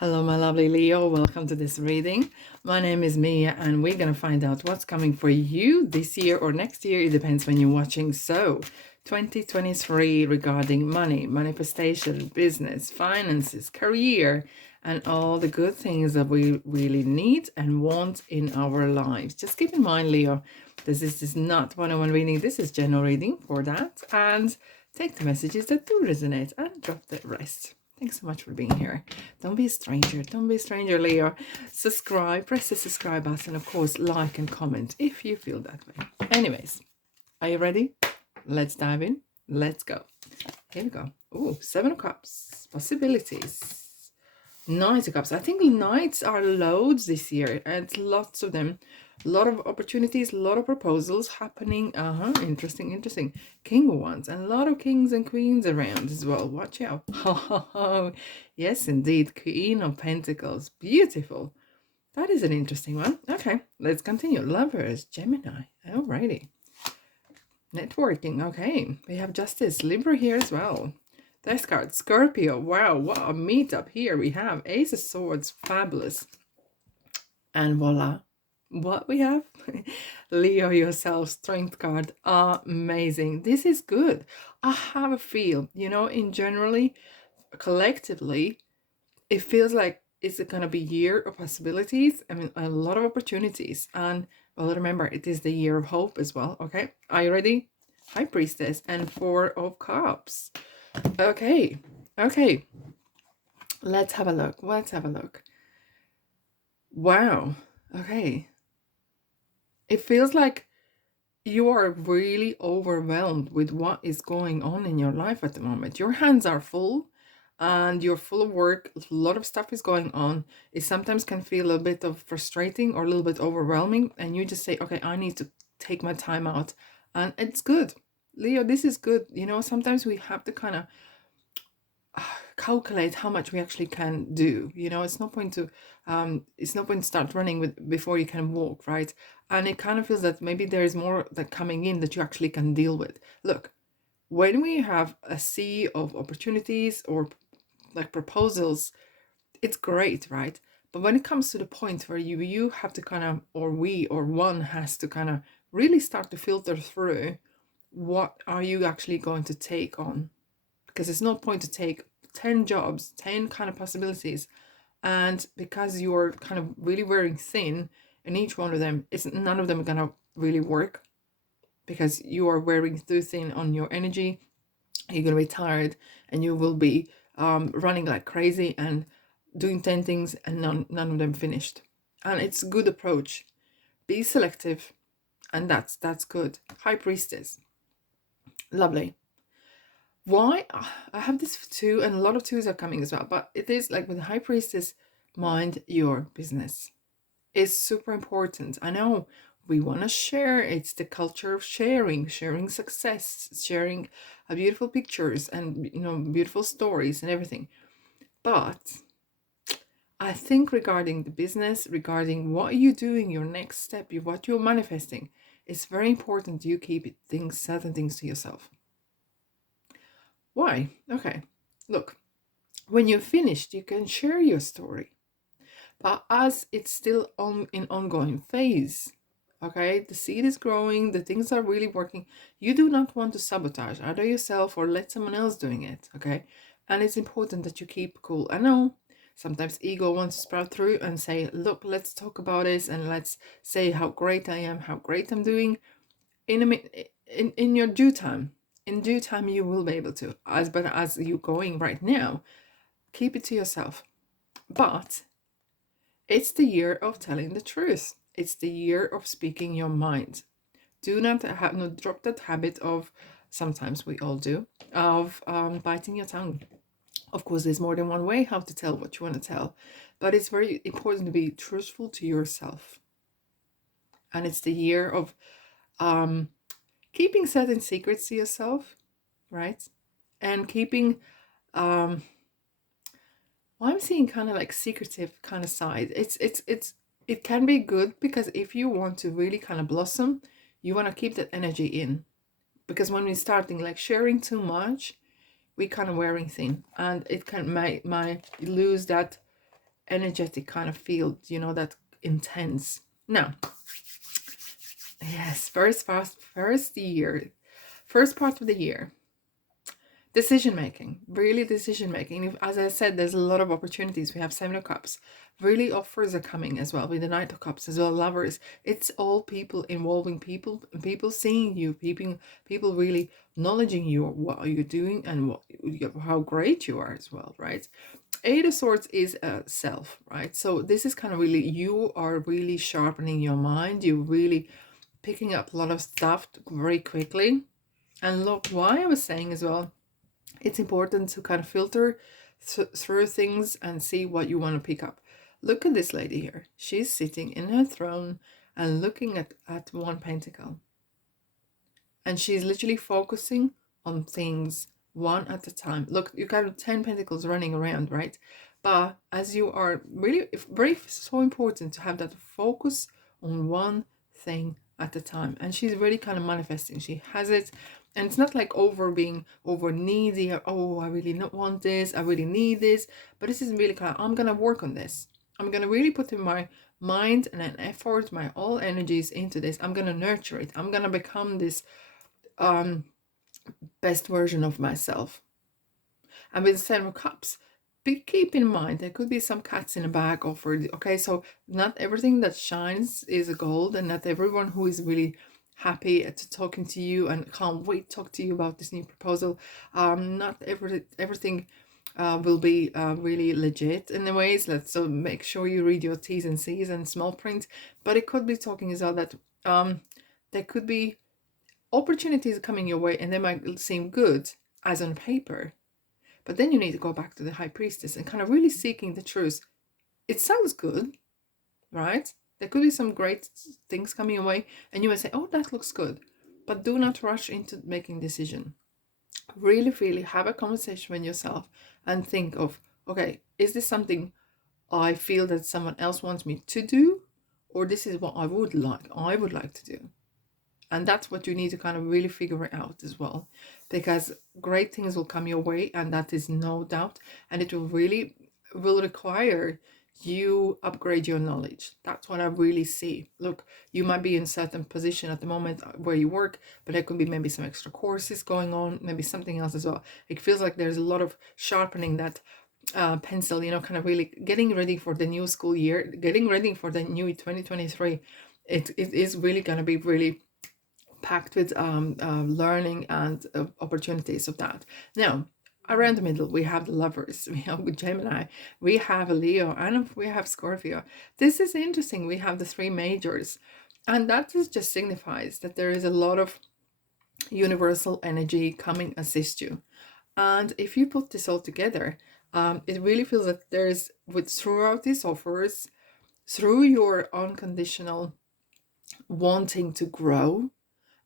Hello, my lovely Leo. Welcome to this reading. My name is Mia, and we're going to find out what's coming for you this year or next year. It depends when you're watching. So, 2023 regarding money, manifestation, business, finances, career, and all the good things that we really need and want in our lives. Just keep in mind, Leo, this is not one-on-one reading. This is general reading for that. And take the messages that do resonate and drop the rest. Thanks so much for being here. Don't be a stranger. Don't be a stranger, Leo. Subscribe. Press the subscribe button. Of course, like and comment if you feel that way. Anyways, are you ready? Let's dive in. Let's go. Here we go. Oh, 7 of Cups. Possibilities. Knight of Cups. I think Knights are loads this year. And lots of them. A lot of opportunities, a lot of proposals happening. Interesting. King of Wands, and a lot of kings and queens around as well. Watch out. Yes, indeed. Queen of Pentacles. Beautiful. That is an interesting one. Okay, let's continue. Lovers, Gemini. Alrighty. Networking. Okay, we have Justice, Libra here as well. Dice card, Scorpio. Wow, what a meetup here. We have Ace of Swords. Fabulous. And voila. What we have? Leo yourself, Strength card. Amazing. This is good. I have a feel, in generally, collectively, it feels like it's going to be year of possibilities. I mean, a lot of opportunities. And, well, remember, it is the year of hope as well. Okay, are you ready? High Priestess and 4 of Cups. Okay. Let's have a look. Wow. Okay. It feels like you are really overwhelmed with what is going on in your life at the moment. Your hands are full and you're full of work. A lot of stuff is going on. It sometimes can feel a bit of frustrating or a little bit overwhelming. And you just say, okay, I need to take my time out. And it's good. Leo, this is good. Sometimes we have to kind of calculate how much we actually can do. It's no point to start running before you can walk, right? And it kind of feels that maybe there is more that coming in that you actually can deal with. Look, when we have a sea of opportunities or like proposals, it's great, right? But when it comes to the point where you have to kind of, or we or one has to kind of really start to filter through, what are you actually going to take on? Because it's no point to take 10 jobs, 10 kind of possibilities, and because you're kind of really wearing thin in each one of them, none of them are gonna really work because you are wearing too thin on your energy. You're gonna be tired and you will be running like crazy and doing 10 things and none of them finished. And it's a good approach. Be selective, and that's good. High Priestess. Lovely. Why? I have this 2, and a lot of 2s are coming as well, but it is like with the High Priestess, mind your business. It's super important. I know we want to share. It's the culture of sharing success, sharing beautiful pictures and beautiful stories and everything. But I think regarding the business, regarding what you're doing, your next step, what you're manifesting, it's very important you keep certain things to yourself. Why? Okay, look, when you're finished, you can share your story. But as it's still in ongoing phase, okay, the seed is growing, the things are really working, you do not want to sabotage either yourself or let someone else doing it, okay? And it's important that you keep cool. I know sometimes ego wants to sprout through and say, look, let's talk about this and let's say how great I am, how great I'm doing. In your due time. In due time, you will be able to. But as you're going right now, keep it to yourself. But it's the year of telling the truth. It's the year of speaking your mind. Do not drop that habit of, sometimes we all do, of biting your tongue. Of course, there's more than one way how to tell what you want to tell, but it's very important to be truthful to yourself. And it's the year of keeping certain secrets to yourself, right? And keeping I'm seeing kind of like secretive kind of side. It can be good because if you want to really kind of blossom, you want to keep that energy in. Because when we're starting like sharing too much, we kind of wearing thin, and it can might lose that energetic kind of field, you know, that intense. Now, yes, first part of the year, decision making, really decision making. As I said, there's a lot of opportunities. We have Seven of Cups, really offers are coming as well with the Knight of Cups as well. Lovers, it's all people involving people, people seeing you, people really acknowledging you, what are you doing, and how great you are as well, right? Eight of Swords is a self, right? So this is kind of really, you are really sharpening your mind, you're really picking up a lot of stuff very quickly. And look, why I was saying as well, it's important to kind of filter through things and see what you want to pick up. Look at this lady here. She's sitting in her throne and looking at one pentacle. And she's literally focusing on things one at a time. Look, you got 10 pentacles running around, right? But as you are really very so important to have that focus on one thing at a time. And she's really kind of manifesting. She has it. And it's not like being over needy or, oh, I really not want this, I really need this. But this is really kind of, I'm gonna work on this. I'm gonna really put in my mind and an effort, my all energies into this. I'm gonna nurture it. I'm gonna become this best version of myself. And with the Seven of Cups, keep in mind there could be some cats in the bag offered. Okay, so not everything that shines is gold, and not everyone who is really happy to talking to you and can't wait to talk to you about this new proposal, not everything will be really legit in the ways. So make sure you read your T's and C's and small print. But it could be talking as well that there could be opportunities coming your way and they might seem good as on paper, but then you need to go back to the High Priestess and kind of really seeking the truth. It sounds good, right? There could be some great things coming your way and you might say, oh, that looks good, but do not rush into making decision. Really, really have a conversation with yourself and think of, okay, is this something I feel that someone else wants me to do, or this is what I would like to do? And that's what you need to kind of really figure out as well, because great things will come your way, and that is no doubt. And it will require you upgrade your knowledge. That's what I really see. Look, you might be in a certain position at the moment where you work, but there could be maybe some extra courses going on, maybe something else as well. It feels like there's a lot of sharpening that pencil, you know, kind of really getting ready for the new school year, getting ready for the new 2023. It is really going to be really packed with learning and opportunities of that. Now, around the middle, we have the Lovers, we have Gemini, we have Leo, and we have Scorpio. This is interesting. We have the three majors, and that just signifies that there is a lot of universal energy coming assist you. And if you put this all together, it really feels that there's, throughout these offers, through your unconditional wanting to grow,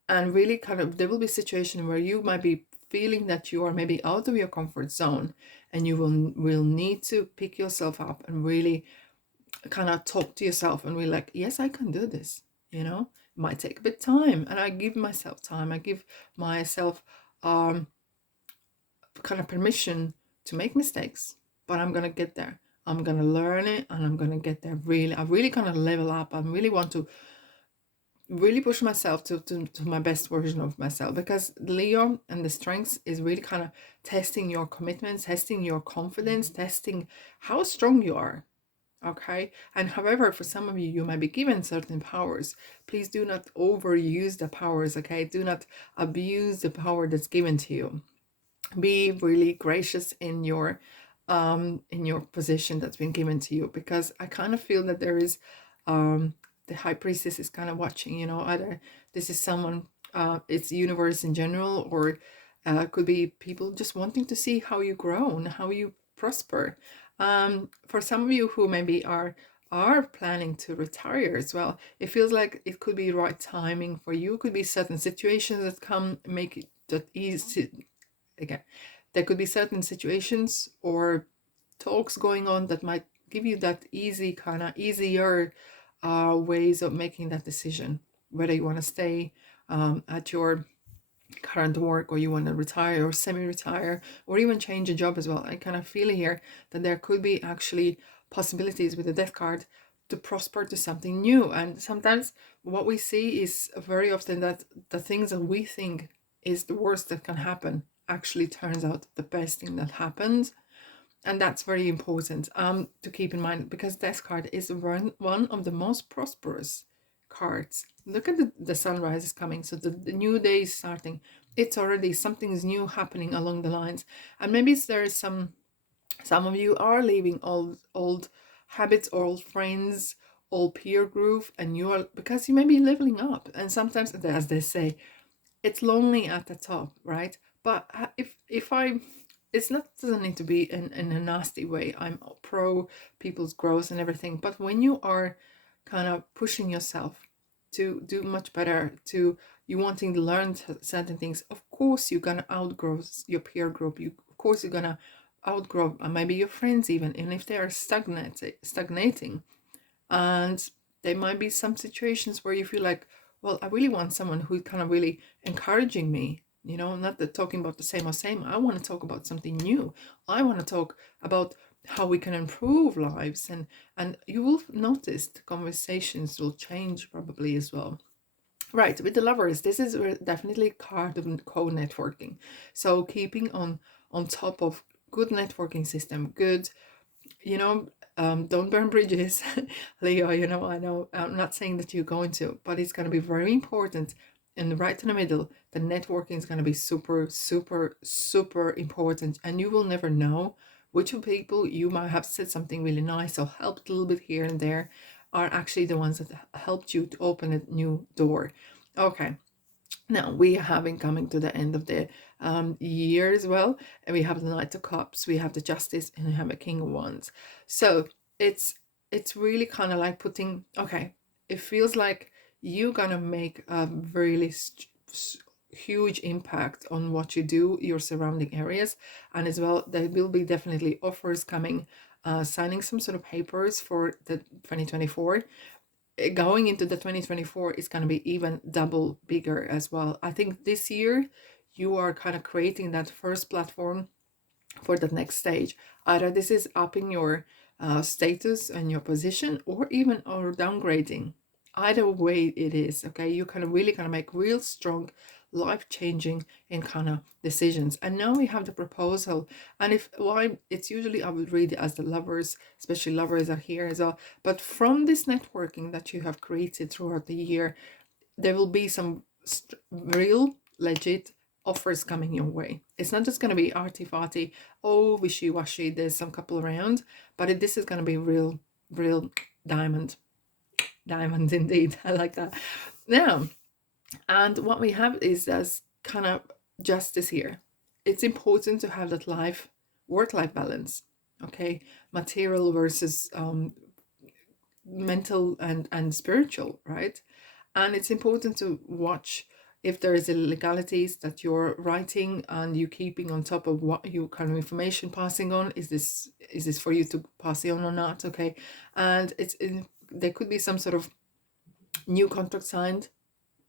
and really kind of, there will be a situation where you might be feeling that you are maybe out of your comfort zone, and you will need to pick yourself up and really kind of talk to yourself and be like, yes, I can do this. You know, it might take a bit of time, and I give myself time. I give myself kind of permission to make mistakes, but I'm gonna get there. I'm gonna learn it, and I'm gonna get there. I really kind of level up. I really want to really push myself to my best version of myself, because Leo and the strengths is really kind of testing your commitments, testing your confidence, testing how strong you are. Okay, and however, for some of you, you might be given certain powers. Please do not overuse the powers. Okay, do not abuse the power that's given to you. Be really gracious in your position that's been given to you, because I kind of feel that there is the High Priestess is kind of watching, you know, either this is someone, it's universe in general, or could be people just wanting to see how you grow and how you prosper. For some of you who maybe are planning to retire as well, it feels like it could be right timing for you. It could be certain situations that come make it that easy. Again, there could be certain situations or talks going on that might give you that easier ways of making that decision, whether you want to stay at your current work, or you want to retire or semi-retire, or even change a job as well. I kind of feel here that there could be actually possibilities with the death card to prosper to something new. And sometimes what we see is very often that the things that we think is the worst that can happen actually turns out the best thing that happens. And that's very important to keep in mind, because death card is one of the most prosperous cards. Look at the sunrise is coming, so the new day is starting. It's already something's new happening along the lines, and maybe there is some of you are leaving old habits, old friends, old peer group, and you are, because you may be leveling up. And sometimes, as they say, it's lonely at the top, right? But if I, it's not, doesn't need to be in a nasty way. I'm pro people's growth and everything, but when you are kind of pushing yourself to do much better, to you wanting to learn certain things, of course you're gonna outgrow your peer group. You, of course, you're gonna outgrow maybe your friends even, and if they are stagnating, and there might be some situations where you feel like, well, I really want someone who's kind of really encouraging me, you know, not that talking about the same. I want to talk about something new. I want to talk about how we can improve lives, and you will notice the conversations will change probably as well. Right, with the lovers, this is definitely card of co-networking. So keeping on top of good networking system, good, you know, don't burn bridges, Leo. You know, I know I'm not saying that you're going to, but it's going to be very important. And right in the middle, the networking is going to be super, super, super important. And you will never know which of people you might have said something really nice or helped a little bit here and there are actually the ones that helped you to open a new door. Okay, now we are having coming to the end of the year as well, and we have the Knight of Cups, we have the Justice, and we have a King of Wands. So it's really kind of like putting, okay, it feels like you're gonna make a really huge impact on what you do, your surrounding areas, and as well there will be definitely offers coming, signing some sort of papers for the 2024. Going into the 2024 is going to be even double bigger as well. I think this year you are kind of creating that first platform for the next stage. Either this is upping your status and your position, or even or downgrading. Either way it is, okay, you kind of really kind of make real strong life-changing and kind of decisions. And now we have the proposal, and if why it's usually I would read it as the lovers, especially lovers are here as well. But from this networking that you have created throughout the year, there will be some real legit offers coming your way. It's not just going to be arty-farty, oh, wishy-washy, there's some couple around, but this is going to be real diamond indeed. I like that. Now, and what we have is as kind of justice here. It's important to have that work-life balance, okay? Material versus mental and spiritual, right? And it's important to watch if there is illegalities that you're writing and you keeping on top of what you kind of information passing on. Is this for you to pass it on or not? Okay, and there could be some sort of new contract signed,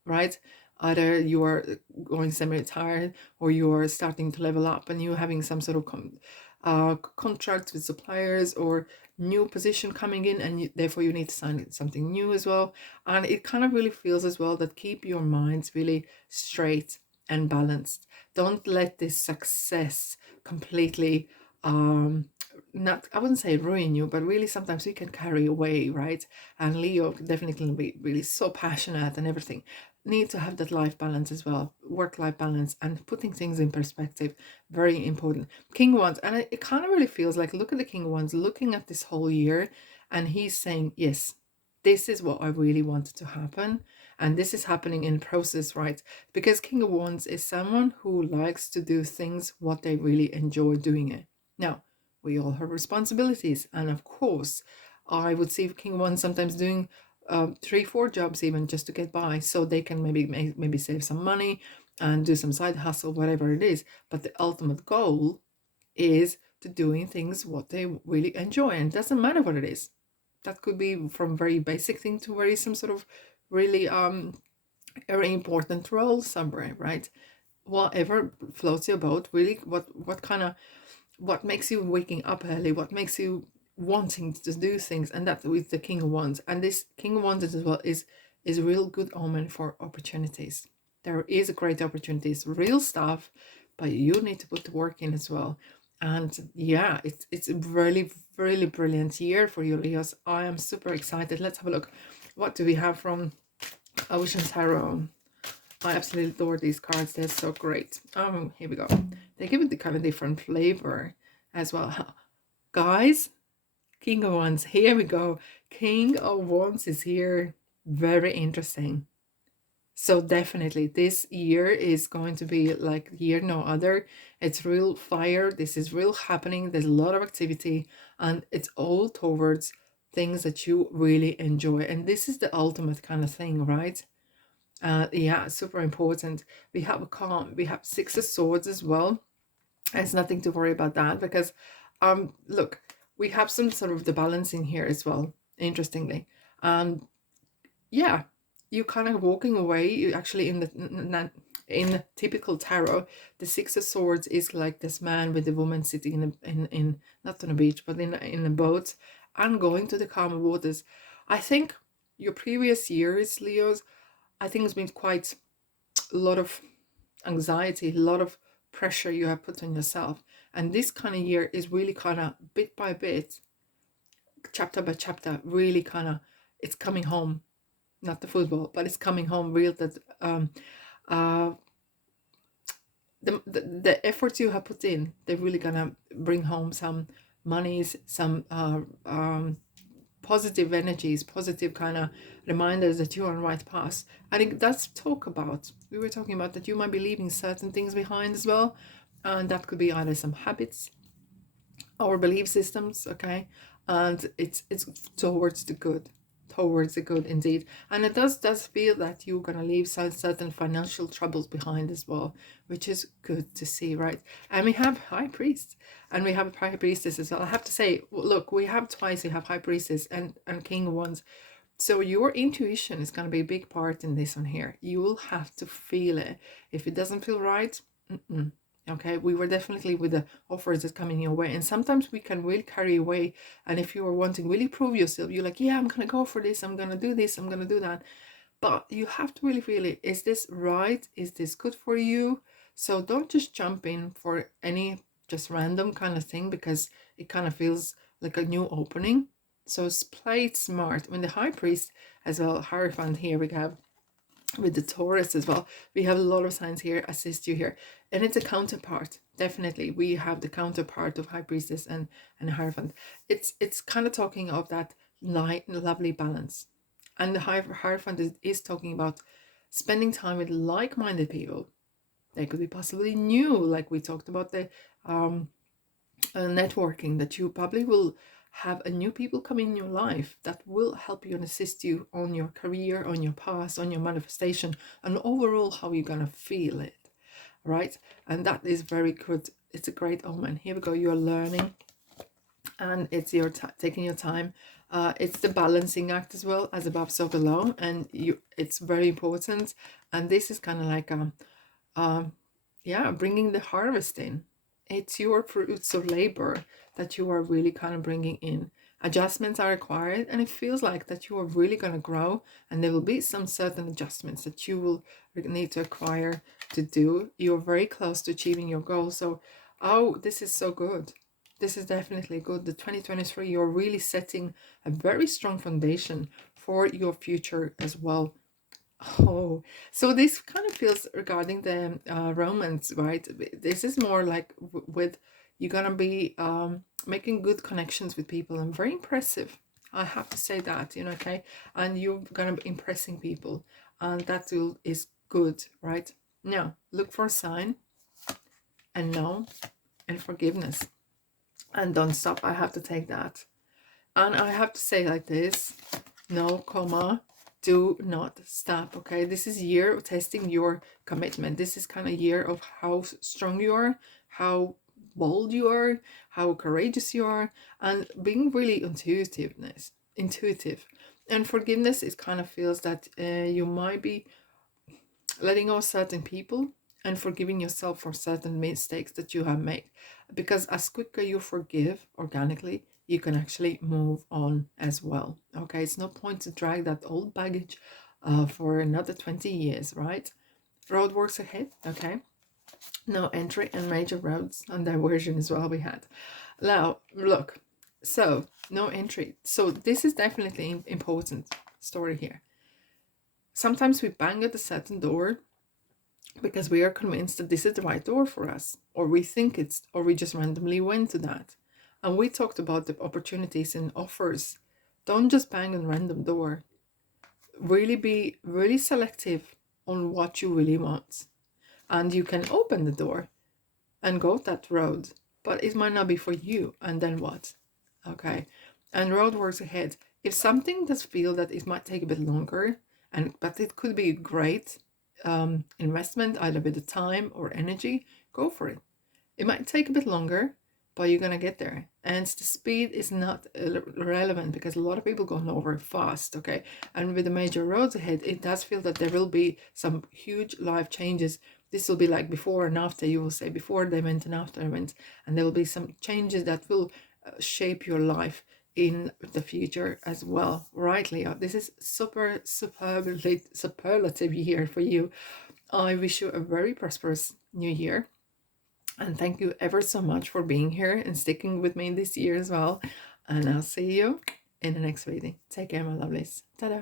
right? Either you are going semi-retired or you are starting to level up and you're having some sort of contracts with suppliers or new position coming in, and therefore you need to sign something new as well. And it kind of really feels as well that keep your minds really straight and balanced. Don't let this success completely not, I wouldn't say ruin you, but really sometimes you can carry away, right? And Leo definitely be really so passionate and everything. Need to have that life balance as well, work-life balance, and putting things in perspective, very important. King Wands, and it kind of really feels like, look at the King Wands looking at this whole year, and he's saying, yes, this is what I really wanted to happen, and this is happening in process, right? Because King of Wands is someone who likes to do things what they really enjoy doing it. Now, we all have responsibilities, and of course, I would see King of Wands sometimes doing 3-4 jobs even just to get by, so they can maybe save some money and do some side hustle, whatever it is. But the ultimate goal is to doing things what they really enjoy, and it doesn't matter what it is. That could be from very basic thing to very some sort of really very important role somewhere, right? Whatever floats your boat, really. What kind of, what makes you waking up early, what makes you wanting to do things, and that with the King of Wands. And this King of Wands as well is a real good omen for opportunities. There is a great opportunities, real stuff, but you need to put the work in as well. And yeah, it's a really brilliant year for you, Leos. I am super excited. Let's have a look. What do we have from Ocean Tarot? I absolutely adore these cards. They're so great. Here we go. They give it the kind of different flavor as well. Guys, King of Wands, here we go. King of Wands is here. Very interesting. So definitely this year is going to be like year no other. It's real fire. This is real happening. There's a lot of activity, and it's all towards things that you really enjoy. And this is the ultimate kind of thing, right? Yeah, super important. We have a calm. We have Six of Swords as well. There's nothing to worry about that, because look, we have some sort of the balance in here as well, interestingly. Yeah, you kind of walking away. You actually, in typical tarot, the Six of Swords is like this man with the woman sitting in not on a beach, but in a boat, and going to the calmer waters. I think your previous years, Leos, I think it's been quite a lot of anxiety, a lot of pressure you have put on yourself. And this kind of year is really kind of bit by bit, chapter by chapter, really kind of, it's coming home. Not the football, but it's coming home real, that uh the efforts you have put in, they're really gonna bring home some monies, some positive energies, positive kind of reminders that you're on the right path. And it does talk about, we were talking about that you might be leaving certain things behind as well, and that could be either some habits or belief systems, okay? And it's towards the good, towards the good indeed. And it does feel that you're gonna leave some certain financial troubles behind as well, which is good to see, right? And we have High Priest, and we have High Priestess as well. I have to say, look, we have twice, we have High Priestess and King of Wands. So your intuition is going to be a big part in this one here. You will have to feel it. If it doesn't feel right, okay, we were definitely with the offers that coming your way. And sometimes we can really carry away. And if you are wanting really prove yourself, you're like, yeah, I'm going to go for this. I'm going to do this. I'm going to do that. But you have to really feel it. Is this right? Is this good for you? So don't just jump in for any just random kind of thing, because it kind of feels like a new opening. So play it smart. When the High Priest as well, Hierophant here we have, with the Taurus as well, we have a lot of signs here assist you here, and it's a counterpart. Definitely we have the counterpart of High Priestess and Hierophant. It's kind of talking of that light lovely balance. And the Hierophant is talking about spending time with like-minded people. They could be possibly new, like we talked about the networking, that you probably will have a new people come in your life that will help you and assist you on your career, on your path, on your manifestation, and overall how you're gonna feel it, right? And that is very good. It's a great omen. Here we go. You're learning, and it's your taking your time. It's the balancing act as well, as above so below, and it's very important. And this is kind of like yeah, bringing the harvest in. It's your fruits of labor that you are really kind of bringing in. Adjustments are required, and it feels like that you are really going to grow, and there will be some certain adjustments that you will need to acquire to do. You're very close to achieving your goal. So, oh, this is so good. This is definitely good. The 2023, you're really setting a very strong foundation for your future as well. Oh, so this kind of feels regarding the romance, right? This is more like with you're gonna be making good connections with people, and very impressive. I have to say that, okay? And you're gonna be impressing people, and that is good, right? Now, look for a sign, and no, and forgiveness. And don't stop. I have to take that. And I have to say like this, no comma, do not stop. Okay, this is year of testing your commitment. This is kind of year of how strong you are, how bold you are, how courageous you are, and being really intuitive. And forgiveness, it kind of feels that you might be letting go of certain people and forgiving yourself for certain mistakes that you have made, because as quicker you forgive organically, you can actually move on as well. Okay, it's no point to drag that old baggage for another 20 years, right? Road works ahead. Okay, no entry and major roads and diversion as well we had. Now look, so no entry, so this is definitely important story here. Sometimes we bang at a certain door because we are convinced that this is the right door for us, or we think it's, or we just randomly went to that. And we talked about the opportunities and offers. Don't just bang on random door. Really be really selective on what you really want. And you can open the door and go that road, but it might not be for you. And then what? Okay. And road works ahead. If something does feel that it might take a bit longer, but it could be great investment, either with the time or energy, go for it. It might take a bit longer, but you're gonna get there. And the speed is not relevant because a lot of people go over fast, okay? And with the major roads ahead, it does feel that there will be some huge life changes. This will be like before and after, you will say before the event and after event, and there will be some changes that will shape your life in the future as well, right, Leo? This is superlative year for you. I wish you a very prosperous new year, and thank you ever so much for being here and sticking with me this year as well. And I'll see you in the next reading. Take care, my lovelies. Ta-da.